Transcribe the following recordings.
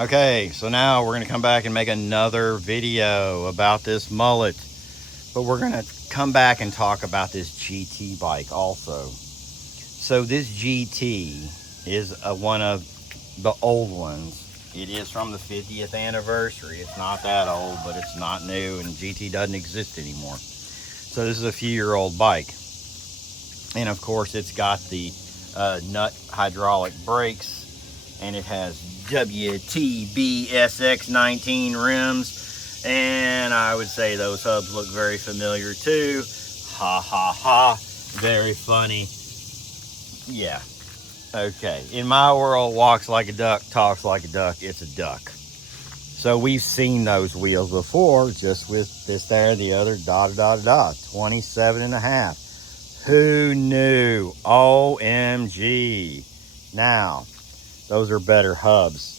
Okay, so now we're going to come back and make another video about this mullet. But we're going to come back and talk about this GT bike also. So this GT is one of the old ones. It is from the 50th anniversary. It's not that old, but it's not new, and GT doesn't exist anymore. So this is a few-year-old bike. And of course, it's got the nut hydraulic brakes, and it has WTB SX19 rims, and I would say those hubs look very familiar too. Ha ha ha, very funny. Yeah, okay. In my world, walks like a duck, talks like a duck, it's a duck. So we've seen those wheels before, just with this, there, the other, 27 and a half. Who knew? OMG. Now, those are better hubs.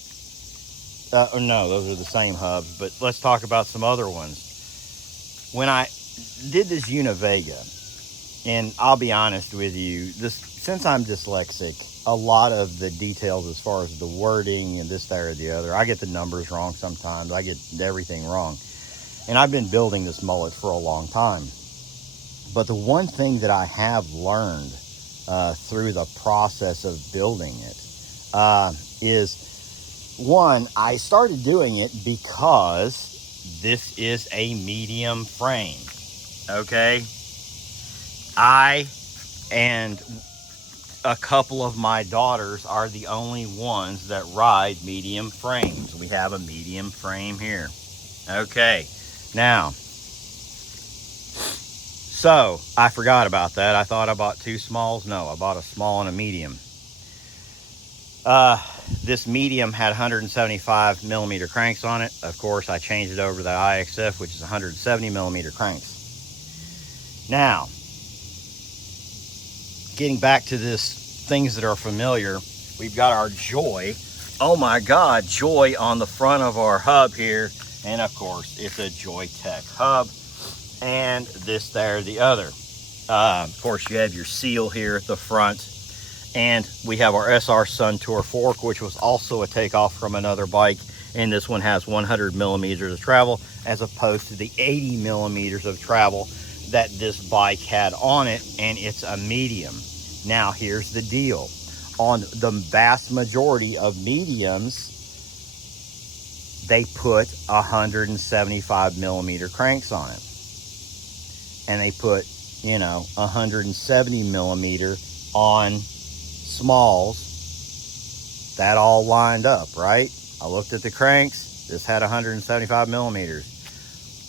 No, those are the same hubs, but let's talk about some other ones. When I did this Univega, and I'll be honest with you, since I'm dyslexic, a lot of the details as far as the wording and this, there, or the other, I get the numbers wrong sometimes. I get everything wrong. And I've been building this mullet for a long time. But the one thing that I have learned through the process of building it is, one, I started doing it because this is a medium frame, okay? I and a couple of my daughters are the only ones that ride medium frames. We have a medium frame here. Okay, now, so I forgot about that. I thought I bought two smalls. No, I bought a small and a medium. This medium had 175 millimeter cranks on it. Of course, I changed it over to the IXF, which is 170 millimeter cranks. Now, getting back to this, things that are familiar, we've got our Joy. Oh my God, Joy on the front of our hub here. And of course, it's a Joytech hub. And this, there, the other. Of course, you have your seal here at the front. And we have our SR Sun Tour fork, which was also a takeoff from another bike. And this one has 100 millimeters of travel, as opposed to the 80 millimeters of travel that this bike had on it, and it's a medium. Now, here's the deal. On the vast majority of mediums, they put 175 millimeter cranks on it. And they put, 170 millimeter on smalls. That all lined up, right? I looked at the cranks. This had 175 millimeters.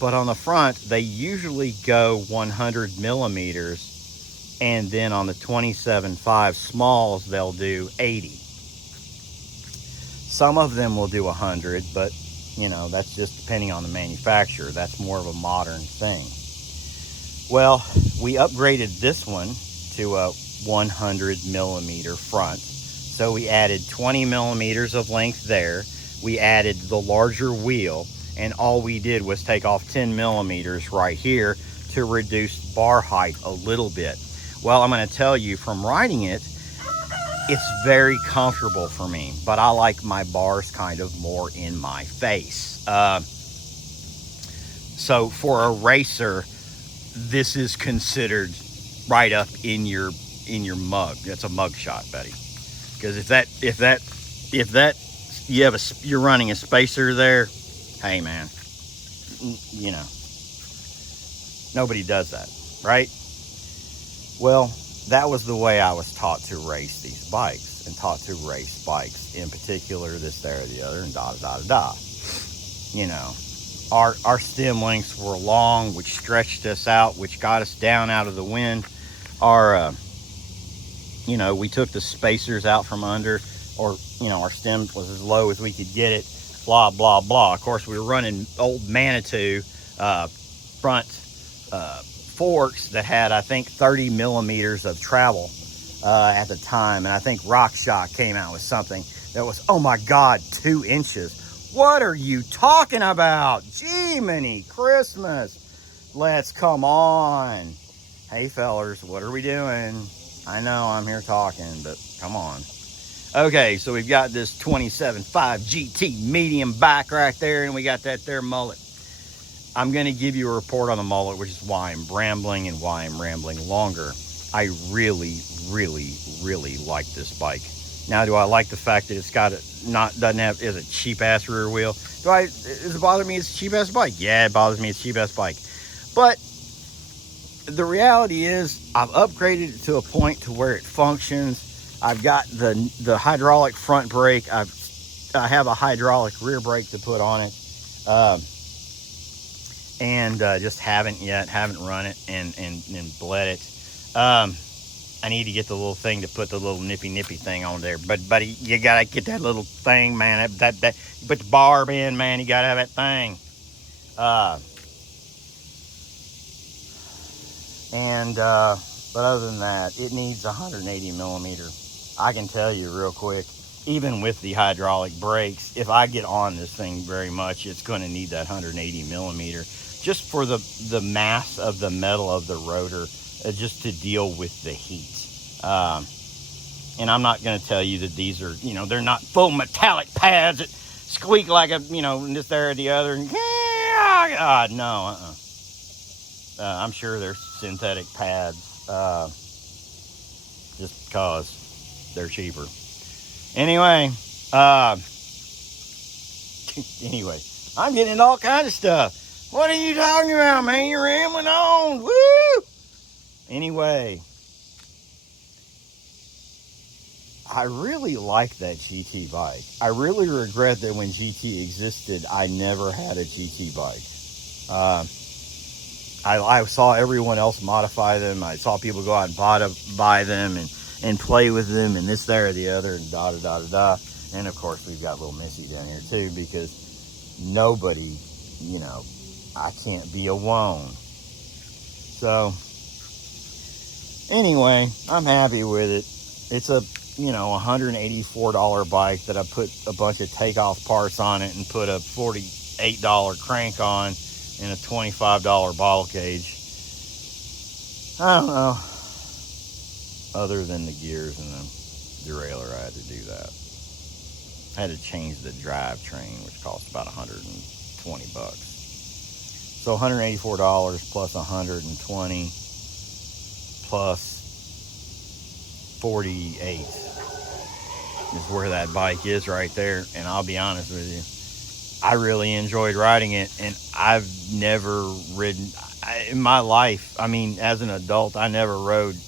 But on the front, they usually go 100 millimeters. And then on the 27.5 smalls, they'll do 80. Some of them will do 100, but, that's just depending on the manufacturer. That's more of a modern thing. Well, we upgraded this one to a 100 millimeter front. So we added 20 millimeters of length there. We added the larger wheel, and all we did was take off 10 millimeters right here to reduce bar height a little bit. Well, I'm going to tell you, from riding it, it's very comfortable for me, but I like my bars kind of more in my face. So for a racer, this is considered right up in your mug. That's a mug shot, Betty. Because if you're running a spacer there, hey man, nobody does that, right? Well, that was the way I was taught to race these bikes, and taught to race bikes in particular, this, there, the other, and da da da da. Our stem lengths were long, which stretched us out, which got us down out of the wind. We took the spacers out from under, or, our stem was as low as we could get it, blah, blah, blah. Of course, we were running old Manitou front forks that had, I think, 30 millimeters of travel at the time. And I think RockShox came out with something that was, oh my God, 2 inches. What are you talking about? Jiminy Christmas. Let's come on. Hey, fellers, what are we doing? I know I'm here talking, but come on. Okay, so we've got this 27.5 GT medium bike right there, and we got that there Mullet. I'm going to give you a report on the Mullet, which is why I'm rambling and why I'm rambling longer. I really, really, really like this bike. Now, do I like the fact that it's got is a cheap ass rear wheel? Does it bother me it's a cheap ass bike? Yeah, it bothers me it's a cheap ass bike. But the reality is I've upgraded it to a point to where it functions. I've got the hydraulic front brake. I have a hydraulic rear brake to put on it. And just haven't run it and bled it. I need to get the little thing to put the little nippy thing on there. But buddy, you gotta get that little thing, man. That you put the barb in, man. You gotta have that thing. But other than that, it needs 180 millimeter. I can tell you real quick, even with the hydraulic brakes, if I get on this thing very much, it's going to need that 180 millimeter just for the mass of the metal of the rotor, just to deal with the heat. And I'm not going to tell you that these are, they're not full metallic pads that squeak like this, there, or the other. No. I'm sure they're synthetic pads, just because they're cheaper. Anyway, I'm getting into all kinds of stuff. What are you talking about, man? You're rambling on. Woo! Anyway, I really like that GT bike. I really regret that when GT existed, I never had a GT bike. I saw everyone else modify them. I saw people go out and buy them and play with them and this, there, or the other, and da-da-da-da-da. And, of course, we've got little Missy down here, too, because nobody, I can't be alone. So, anyway, I'm happy with it. It's a, $184 bike that I put a bunch of takeoff parts on it and put a $48 crank on and a $25 bottle cage. I don't know. Other than the gears and the derailleur, I had to do that. I had to change the drivetrain, which cost about $120. So $184 plus 120 plus 48 is where that bike is right there. And I'll be honest with you, I really enjoyed riding it, and I've never ridden in my life. I mean, as an adult, I never rode.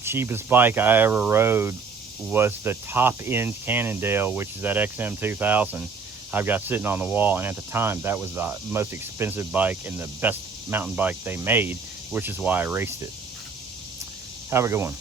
Cheapest bike I ever rode was the top end Cannondale, which is that XM 2000 I've got sitting on the wall. And at the time, that was the most expensive bike and the best mountain bike they made, which is why I raced it. Have a good one.